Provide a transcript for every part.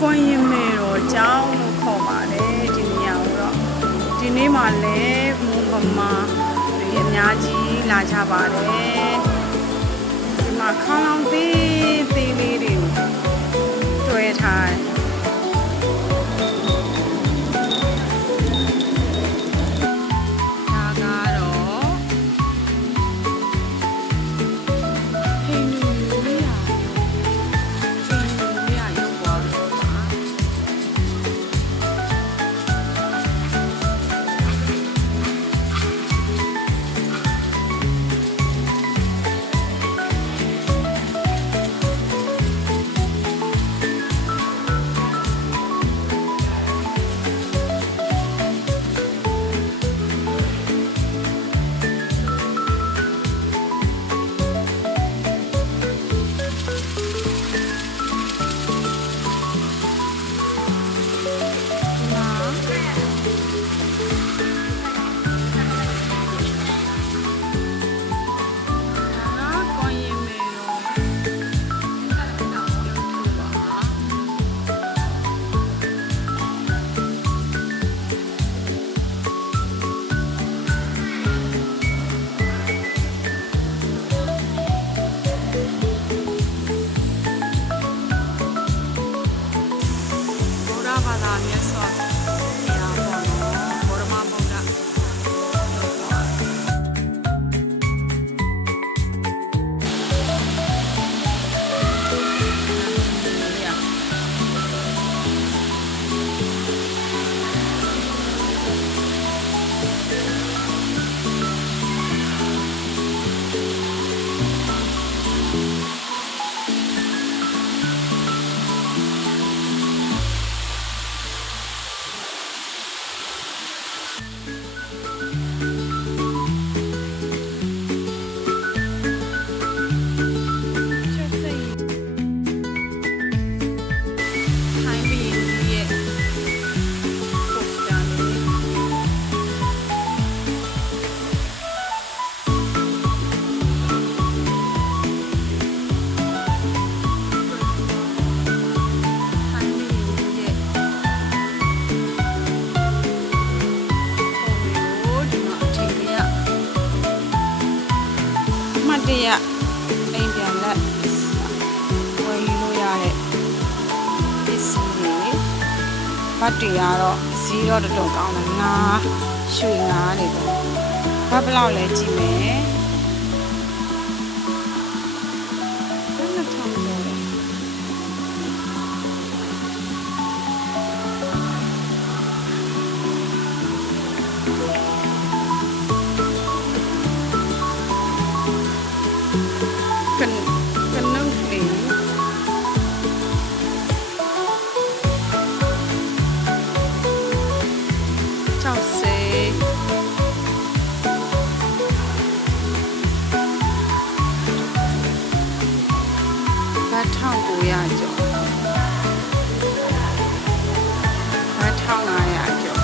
ကွန်ရင်မဲတော့ကျောင်းလို့ခေါ်ပါတယ်ဒီနေရာကိုတော့ဒီနေ့မှလည်းမွန်ဗမာတွေအများကြီးလာကြပါတယ်ဒီမှာခေါင်းလောင်းသေးသေးလေးတွေကိုတွဲထားတယ်တရအိမ်ပြန်လက်ဝယ်ယူလို့ရတဲ့ပစ္စည်းတွေဘတ်တွေကတော့ဈေးတော့တော်တော်ကောင်းတယ်ငါရွှေငါတွေပေါ့ဘတ်ဘလောက်လဲကြည့်မယ်1900ကျော်1500ကျော်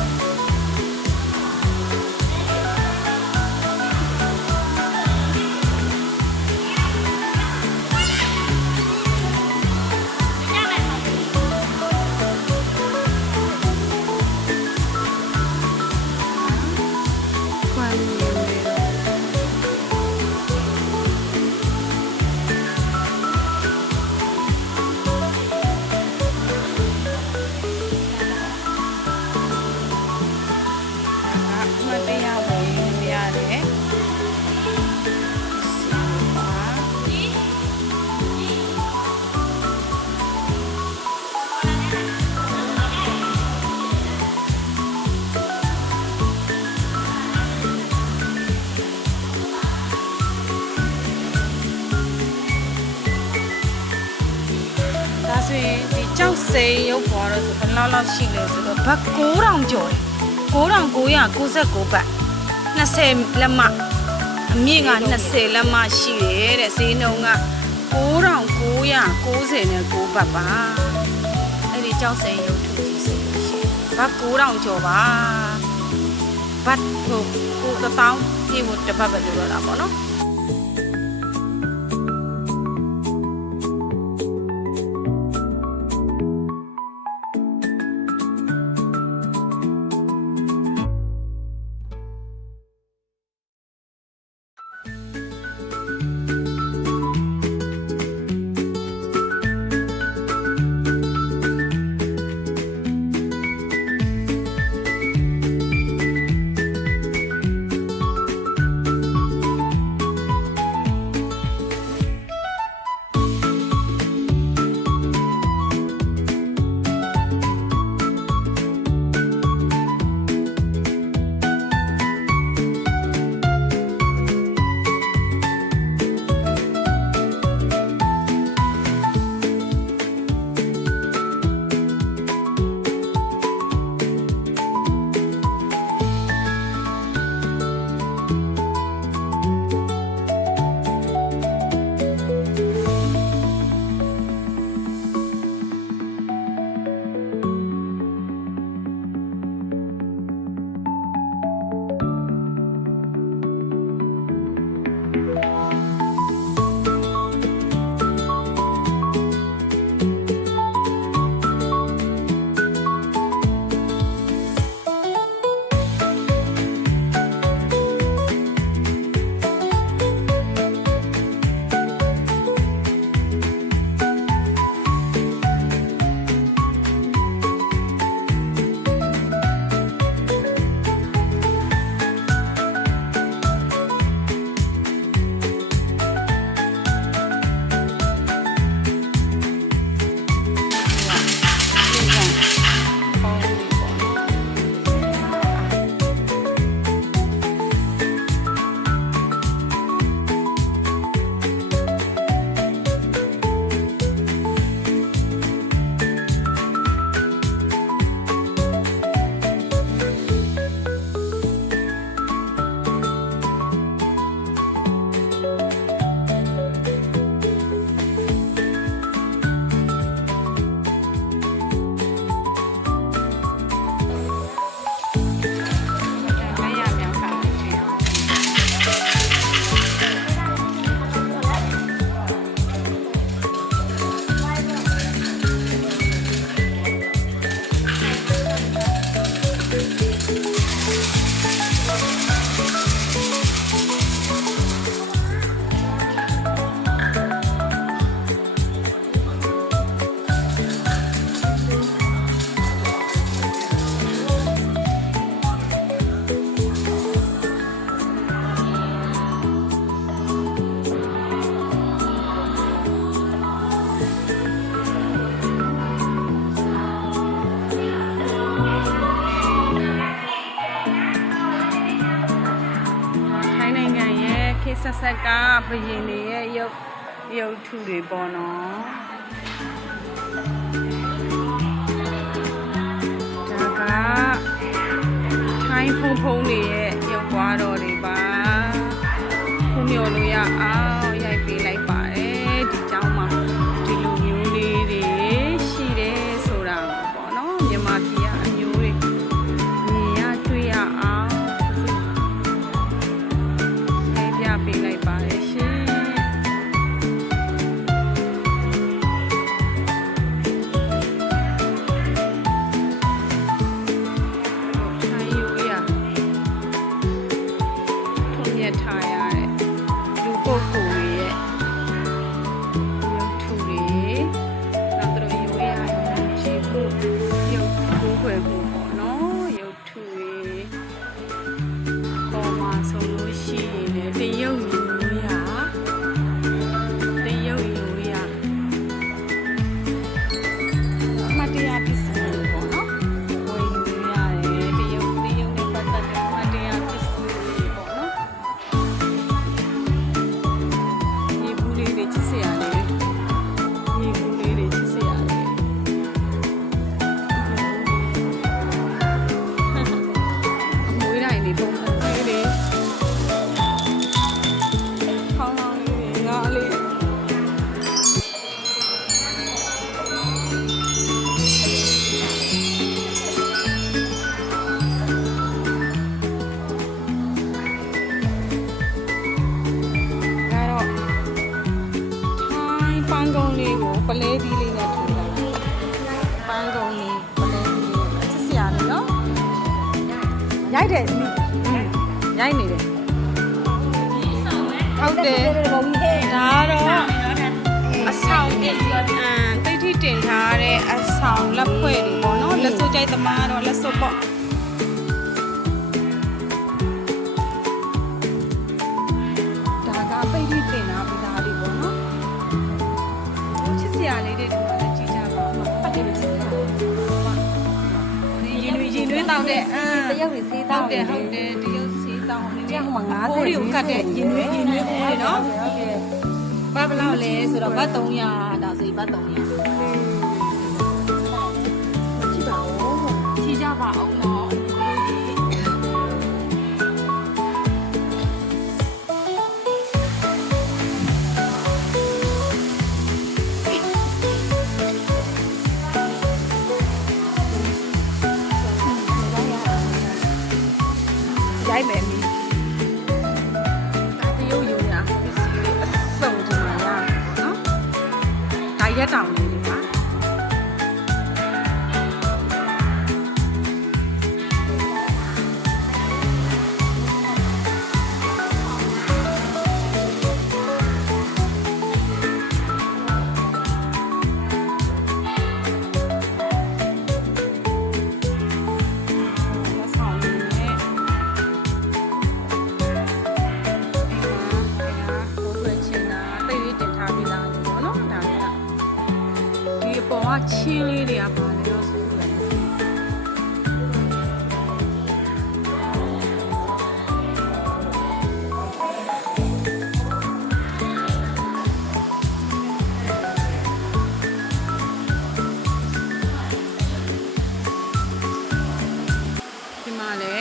ဆိုရင်ဒီကြောက်စိန်ရုပ်ပေါ်တော့ဆိုဘယ်လောက်ရှိလဲဆိုတော့ဘတ်9000ကျော်တယ်9999ဘတ်20လက်မအမြင့်က20လက်မရှိတယ်တဲ့ဈေးနှုန်းက9999ဘတ်ပါအဲ့ဒီကြောက်စိန်ရုပ်ထူကြီးစိန်ရှိဘတ်9000ကျော်ပါဘတ်ဟို1000ပြေဖို့တစ်ပတ်ပဲလို့တော့တာပေါ့နော် ဆက်ဆက်ကဘယင်တွေရဲ့ရုပ်ထုတွေပေါ့နော်ဒါကထိုင်းဖုံဖုံတွေရဲ့ရုပ်ပွားတော်တွေပါခုမျှော်လို့ရအောင်ရိုက်ပေးလိုက်ပါတယ်ဒီเจ้าမှာဒီလိုမျိုးလေးတွေရှိတယ်ဆိုတာပေါ့နော်မြန်မာပြည်ကအမျိုးတွေမြင်ရတွေ့ရအောင်ပေးလိုက်ပါတယ်ရှင်ထိုင်ယူရထုံးမြတ်ထားရတဲ့လူပုဂ္ဂိုလ်ရဲ့ရုပ်ထုတွေနောက်တော့ယူရကြည့်ဖို့ရုပ်ကိုယ်ွယ်ဖို့ပေါ့နော်ရုပ်ထုတွေပေါ်မှာဆိုလို့ရှိရင်တရုပ်ပလဲဒီလေးနဲ့ထူတာပန်းကုံလေးပလဲဒီလေးအချစ်စရာလေးနော်ရိုက်တယ်ရိုက်နေတယ်ဟုတ်တယ်ဒါကတော့အဆောင်တိတ်ထိတင်ထားတဲ့အဆောင်လက်ဖွဲ့တွေပေါ့နော်လက်စိုးကြိုက်သမားတော့လက်စိုးပေါ့ဒါကပိတ်ထိတင်ထားပြီးသားလေးပေါ့နော်ရလေးတွေဒီမှာလည်းကြည့်ကြပါဦး။ပတ်တယ်လို့ဆိုတာ။ဒီရင်တွေတောင်းတဲ့တရုပ်တွေစေးတောင်းတယ်ဟုတ်တယ်တရုပ်စေးတောင်းနေတယ်ဟိုမှာ90ကိုကိုကတ်တဲ့ရင်တွေဦးတွေနော်။ဟုတ်ကဲ့။ဘာဘလောက်လဲဆိုတော့ဘတ်300ဒါဆိုဘတ်300ကြည့်ပါဦး။ကြည့်ကြပါအောင်နော်။ရိုက်မယ်မီးတရုပ်ယူရပစ္စည်းလေးအစုံဒီမှာရတယ်ပေါ့နော်ဒါရက်တောင်လေးတွေပါချင်းလေးတွေကပါလေတော့ဆိုတယ်ဒီမှာလေ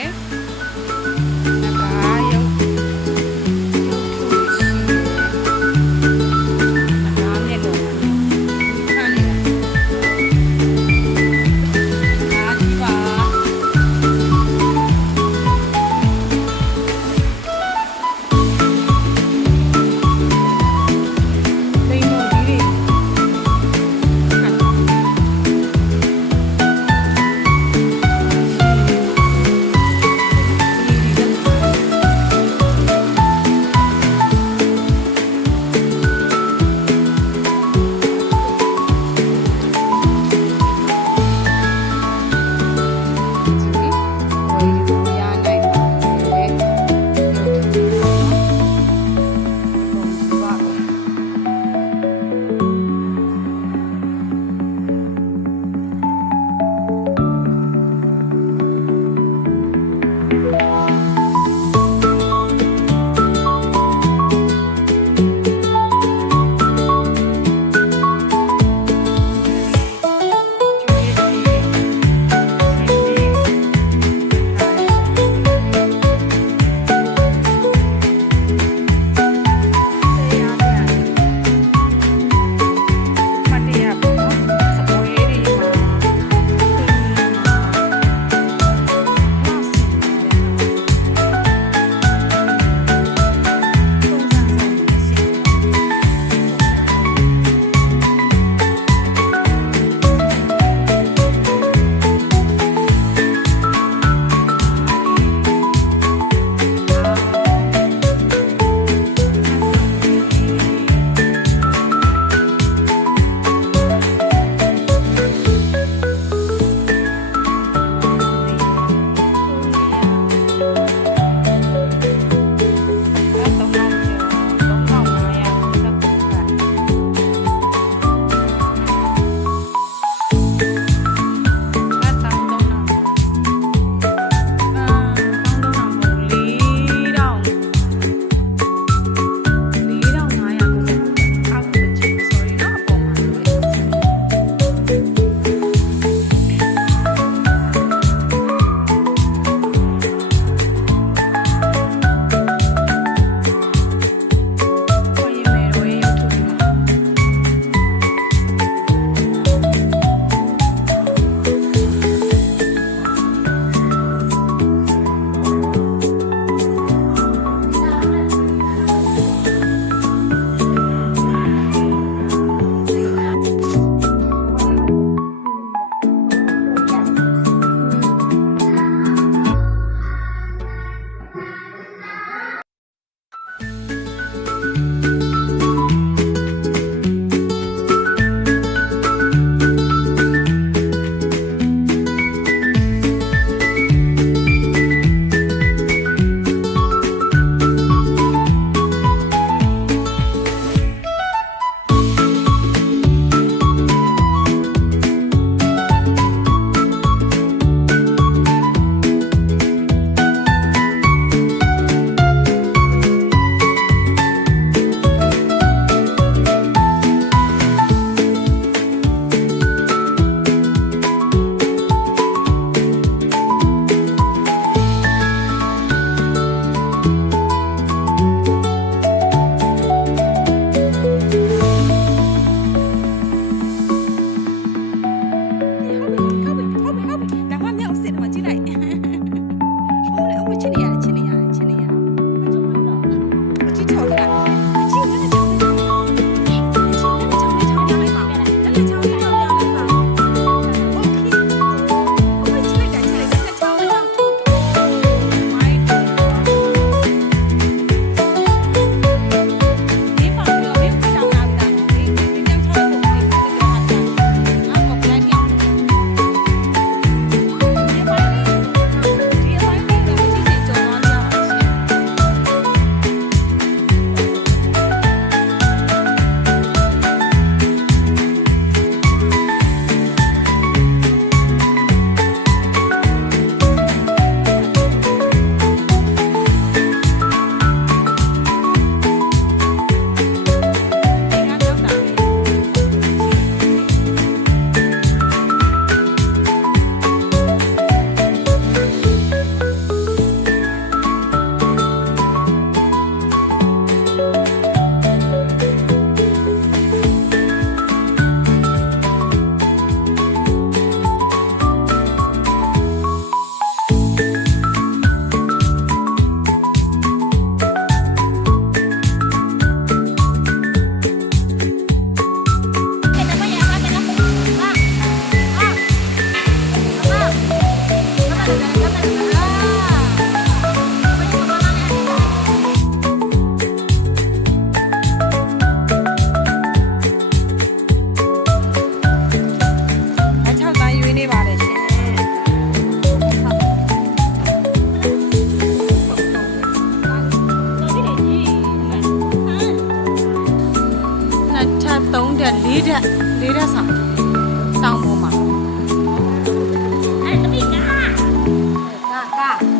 တက်ဆောင်ပေါ်မှာ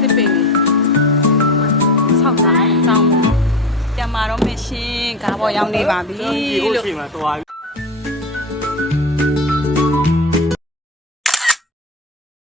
တစ်ပင်လေးဆောင်းပေါ်ပြန်มาတော့မရှင်ကားပေါ်ရောက်နေပါပြီ ဒီဟုတ် လို့ ချိန်မှာသွား